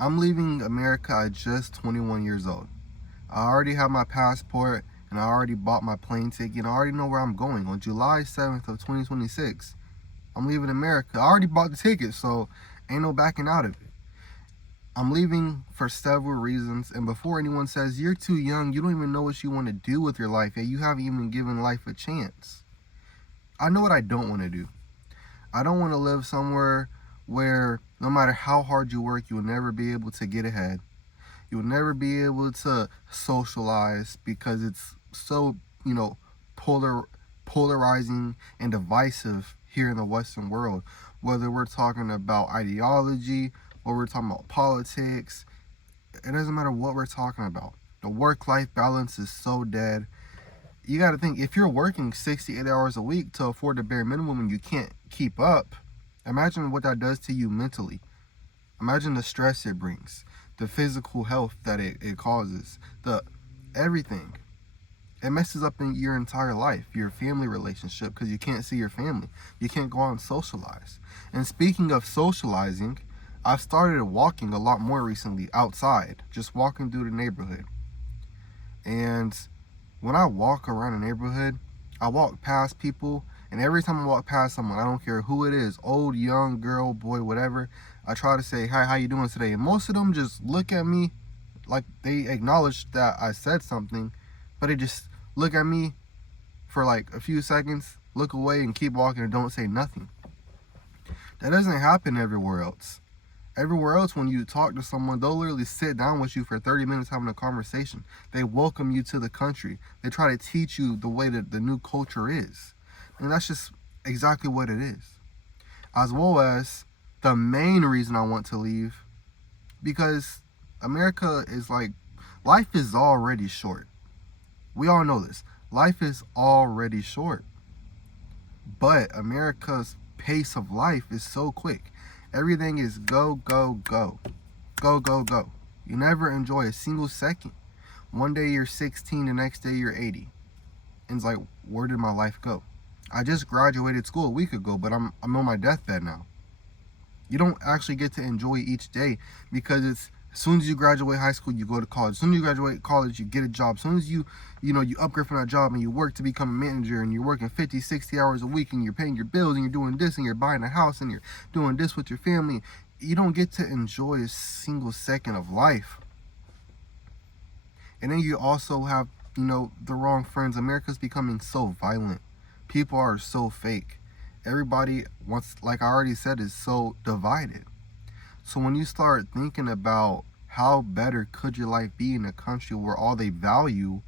I'm leaving America at just 21 years old. I already have my passport and I already bought my plane ticket. I already know where I'm going. On July 7th of 2026, I'm leaving America. I already bought the ticket, so ain't no backing out of it. I'm leaving for several reasons, and before anyone says you're too young, you don't even know what you want to do with your life, and you haven't even given life a chance. I know what I don't want to do. I don't want to live somewhere where no matter how hard you work, you'll never be able to get ahead. You'll never be able to socialize because it's so, polar polarizing and divisive here in the Western world. Whether we're talking about ideology or we're talking about politics, it doesn't matter what we're talking about. The work-life balance is so dead. You got to think, if you're working 68 hours a week to afford the bare minimum and you can't keep up, imagine what that does to you mentally. Imagine the stress it brings, the physical health that it causes, the everything. It messes up in your entire life, your family relationship, because you can't see your family. You can't go out and socialize. And speaking of socializing, I've started walking a lot more recently outside, just walking through the neighborhood. And when I walk around the neighborhood, I walk past people, and every time I walk past someone, I don't care who it is, old, young, girl, boy, whatever, I try to say, hi, how you doing today? And most of them just look at me like they acknowledge that I said something, but they just look at me for like a few seconds, look away, and keep walking and don't say nothing. That doesn't happen everywhere else. Everywhere else, when you talk to someone, they'll literally sit down with you for 30 minutes having a conversation. They welcome you to the country. They try to teach you the way that the new culture is. And that's just exactly what it is. As well as the main reason I want to leave, because America is like, life is already short. We all know this. Life is already short. But America's pace of life is so quick. Everything is go, go, go. Go, go, go. You never enjoy a single second. One day you're 16, the next day you're 80. And it's like, where did my life go? I just graduated school a week ago, but I'm on my deathbed now. You don't actually get to enjoy each day, because it's as soon as you graduate high school, you go to college. As soon as you graduate college, you get a job. As soon as you upgrade from that job and you work to become a manager, and you're working 50, 60 hours a week, and you're paying your bills, and you're doing this, and you're buying a house, and you're doing this with your family. You don't get to enjoy a single second of life. And then you also have, the wrong friends. America's becoming so violent. People are so fake. Everybody wants, like I already said, is so divided. So when you start thinking about how better could your life be in a country where all they value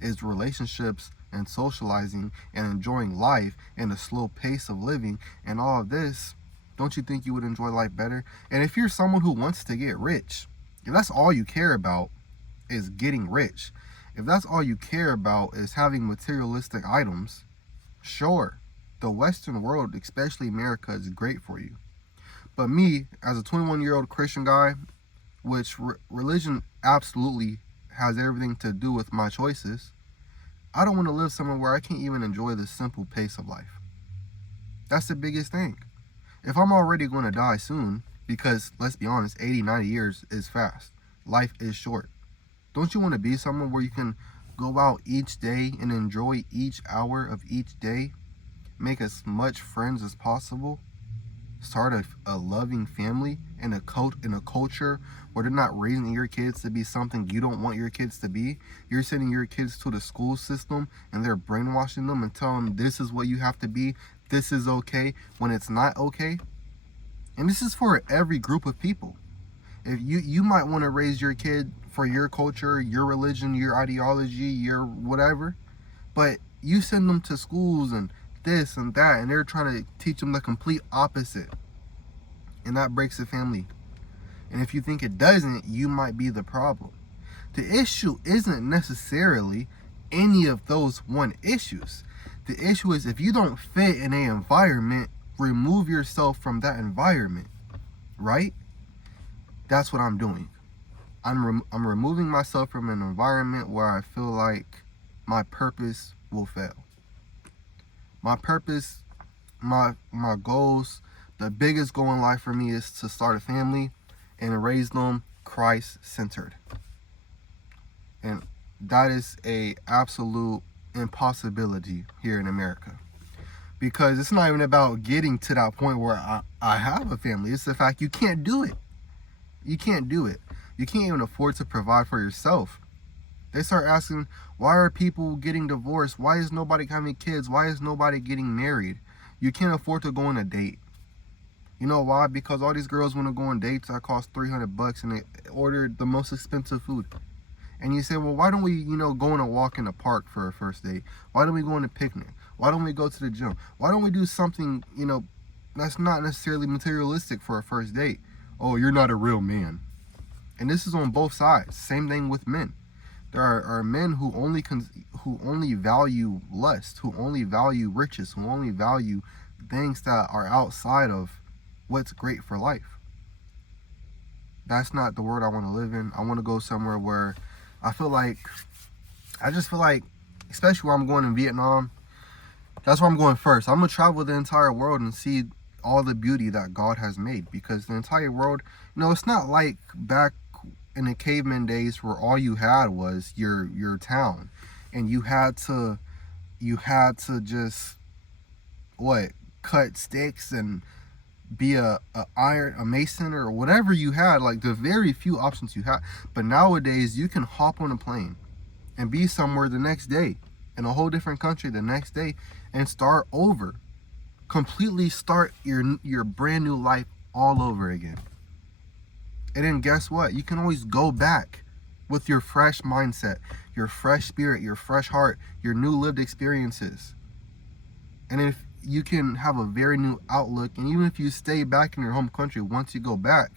is relationships and socializing and enjoying life and a slow pace of living and all of this, don't you think you would enjoy life better? And if you're someone who wants to get rich, if that's all you care about is getting rich, if that's all you care about is having materialistic items, sure, the Western world, especially America, is great for you. But me, as a 21-year-old Christian guy, which religion absolutely has everything to do with my choices, I don't want to live somewhere where I can't even enjoy the simple pace of life. That's the biggest thing. If I'm already going to die soon, because let's be honest, 80, 90 years is fast. Life is short. Don't you want to be somewhere where you can go out each day and enjoy each hour of each day, make as much friends as possible, start a loving family in a culture where they're not raising your kids to be something you don't want your kids to be? You're sending your kids to the school system and they're brainwashing them and telling them this is what you have to be, this is okay, when it's not okay. And this is for every group of people. If you might want to raise your kid for your culture, your religion, your ideology, your whatever, but you send them to schools and this and that, and they're trying to teach them the complete opposite, and that breaks the family. And if you think it doesn't, you might be the problem. The issue isn't necessarily any of those one issues. The issue is, if you don't fit in an environment, remove yourself from that environment, right? That's what I'm doing. I'm removing myself from an environment where I feel like my purpose will fail. My purpose, my goals, the biggest goal in life for me is to start a family and raise them Christ-centered. And that is a absolute impossibility here in America. Because it's not even about getting to that point where I have a family. It's the fact you can't do it. You can't do it. You can't even afford to provide for yourself. They start asking, why are people getting divorced? Why is nobody having kids? Why is nobody getting married? You can't afford to go on a date. You know why? Because all these girls want to go on dates that cost $300 and they order the most expensive food. And you say, well, why don't we, go on a walk in the park for a first date? Why don't we go on a picnic? Why don't we go to the gym? Why don't we do something, that's not necessarily materialistic for a first date? Oh, you're not a real man. And this is on both sides. Same thing with men. There are men who only value lust, who only value riches, who only value things that are outside of what's great for life. That's not the world I want to live in. I want to go somewhere where I just feel like, especially where I'm going in Vietnam, that's where I'm going first. I'm going to travel the entire world and see all the beauty that God has made, because the entire world, it's not like back in the caveman days where all you had was your town, and you had to just cut sticks and be a mason or whatever you had, like the very few options you had. But nowadays you can hop on a plane and be somewhere the next day, in a whole different country the next day, and start over, completely start your brand new life all over again. And then guess what? You can always go back with your fresh mindset, your fresh spirit, your fresh heart, your new lived experiences. And if you can have a very new outlook, and even if you stay back in your home country, once you go back,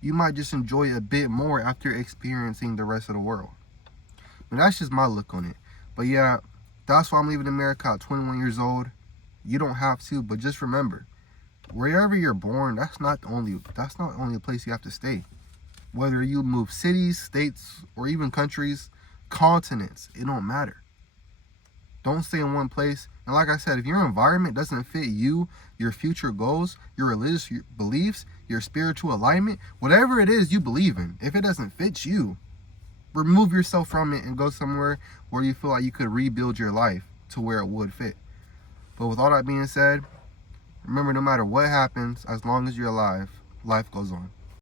you might just enjoy a bit more after experiencing the rest of the world. And that's just my look on it. But yeah, that's why I'm leaving America at 21 years old. You don't have to, but just remember, wherever you're born, that's not the only place you have to stay. Whether you move cities, states, or even countries, continents, it don't matter. Don't stay in one place. And like I said, if your environment doesn't fit you, your future goals, your religious beliefs, your spiritual alignment, whatever it is you believe in, if it doesn't fit you, remove yourself from it and go somewhere where you feel like you could rebuild your life to where it would fit. But with all that being said, remember, no matter what happens, as long as you're alive, life goes on.